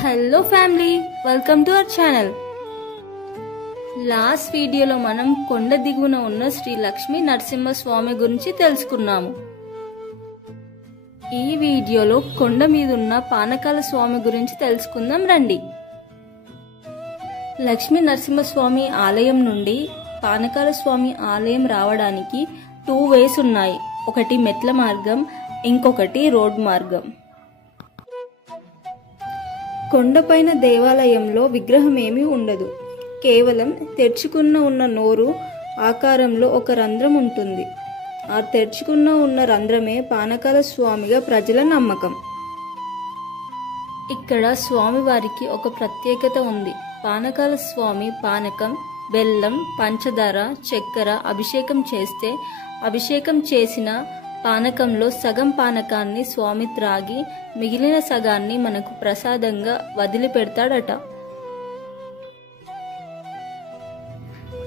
Hello family, welcome to our channel. Last వీడియోలో మనం కొండ దిగువన ఉన్న శ్రీ లక్ష్మీ నరసింహస్వామి గురించి తెలుసుకున్నాము. ఈ వీడియోలో కొండ మీద ఉన్న పానకాల స్వామి గురించి తెలుసుకుందాం రండి. లక్ష్మీ నరసింహస్వామి ఆలయం నుండి పానకాల స్వామి ఆలయం రావడానికి 2 వేస్ ఉన్నాయి. ఒకటి మెట్ల మార్గం, ఇంకొకటి రోడ్ మార్గం. కొండపైన దేవాలయంలో విగ్రహం ఏమీ ఉండదు. కేవలం తెరుచుకున్న ఉన్న నోరు ఆకారంలో ఒక రంధ్రం ఉంటుంది. ఆ తెరుచుకున్న ఉన్న రంధ్రమే పానకాల స్వామిగా ప్రజల నమ్మకం. ఇక్కడ స్వామివారికి ఒక ప్రత్యేకత ఉంది. పానకాల స్వామి పానకం, బెల్లం, పంచదార, చక్కెర అభిషేకం చేస్తే అభిషేకం చేసిన పానకంలో సగం పానకాన్ని స్వామి త్రాగి మిగిలిన సగాన్ని మనకు ప్రసాదంగా వదిలిపెడతాడట.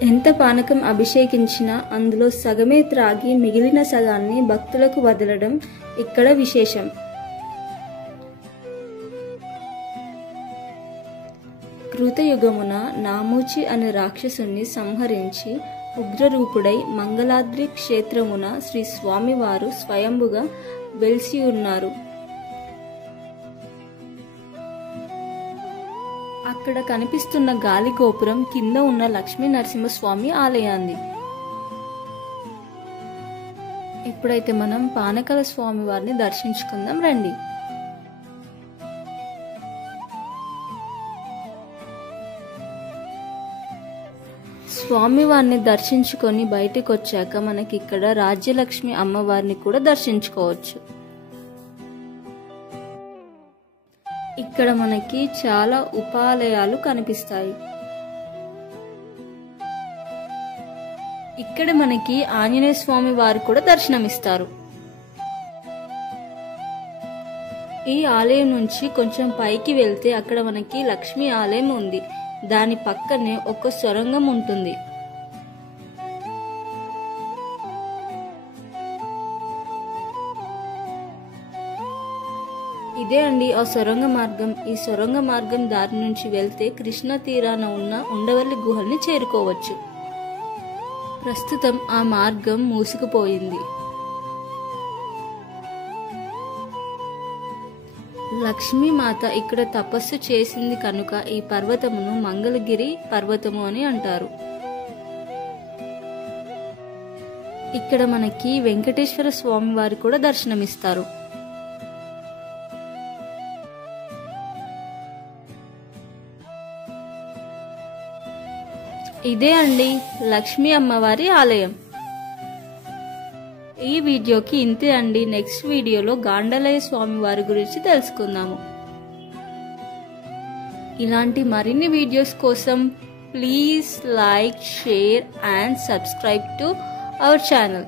ఎంత పానకం అభిషేకించినా అందులో సగమే త్రాగి మిగిలిన సగాన్ని భక్తులకు వదలడం ఇక్కడ విశేషం. కృతయుగమున నామూచి అనే రాక్షసుని సంహరించి ఉగ్రరూపుడై మంగళాద్రి క్షేత్రమున శ్రీ స్వామివారు స్వయంభుగా వెలిసి ఉన్నారు. అక్కడ కనిపిస్తున్న గాలి గోపురం కింద ఉన్న లక్ష్మీ నరసింహస్వామి ఆలయాన్ని. ఇప్పుడైతే మనం పానకాల స్వామి వారిని దర్శించుకుందాం రండి. స్వామివారిని దర్శించుకొని బయటికి వచ్చాక మనకి ఇక్కడ రాజ్యలక్ష్మి అమ్మవారిని కూడా దర్శించుకోవచ్చు. ఇక్కడ మనకి చాలా ఉపాలయాలు కనిపిస్తాయి. ఇక్కడ మనకి ఆంజనేయ స్వామి వారు కూడా దర్శనమిస్తారు. ఈ ఆలయం నుంచి కొంచెం పైకి వెళ్తే అక్కడ మనకి లక్ష్మీ ఆలయం ఉంది. దాని పక్కనే ఒక సొరంగం ఉంటుంది. ఇదే అండి ఆ సొరంగ మార్గం. ఈ సొరంగ మార్గం దారి నుంచి వెళ్తే కృష్ణ తీరాన ఉన్న ఉండవల్లి గుహల్ని చేరుకోవచ్చు. ప్రస్తుతం ఆ మార్గం మూసుకుపోయింది. లక్ష్మీమాత ఇక్కడ తపస్సు చేసింది కనుక ఈ పర్వతమును మంగళగిరి పర్వతము అని అంటారు. ఇక్కడ మనకి వెంకటేశ్వర స్వామి వారు కూడా దర్శనమిస్తారు. ఇదే అండి లక్ష్మీ అమ్మవారి ఆలయం. ఈ వీడియోకి ఇంతే అండి. నెక్స్ట్ వీడియోలో గాండలయ్య స్వామి వారి గురించి తెలుసుకుందాము. ఇలాంటి మరిన్ని వీడియోస్ కోసం please like, share and subscribe to our channel.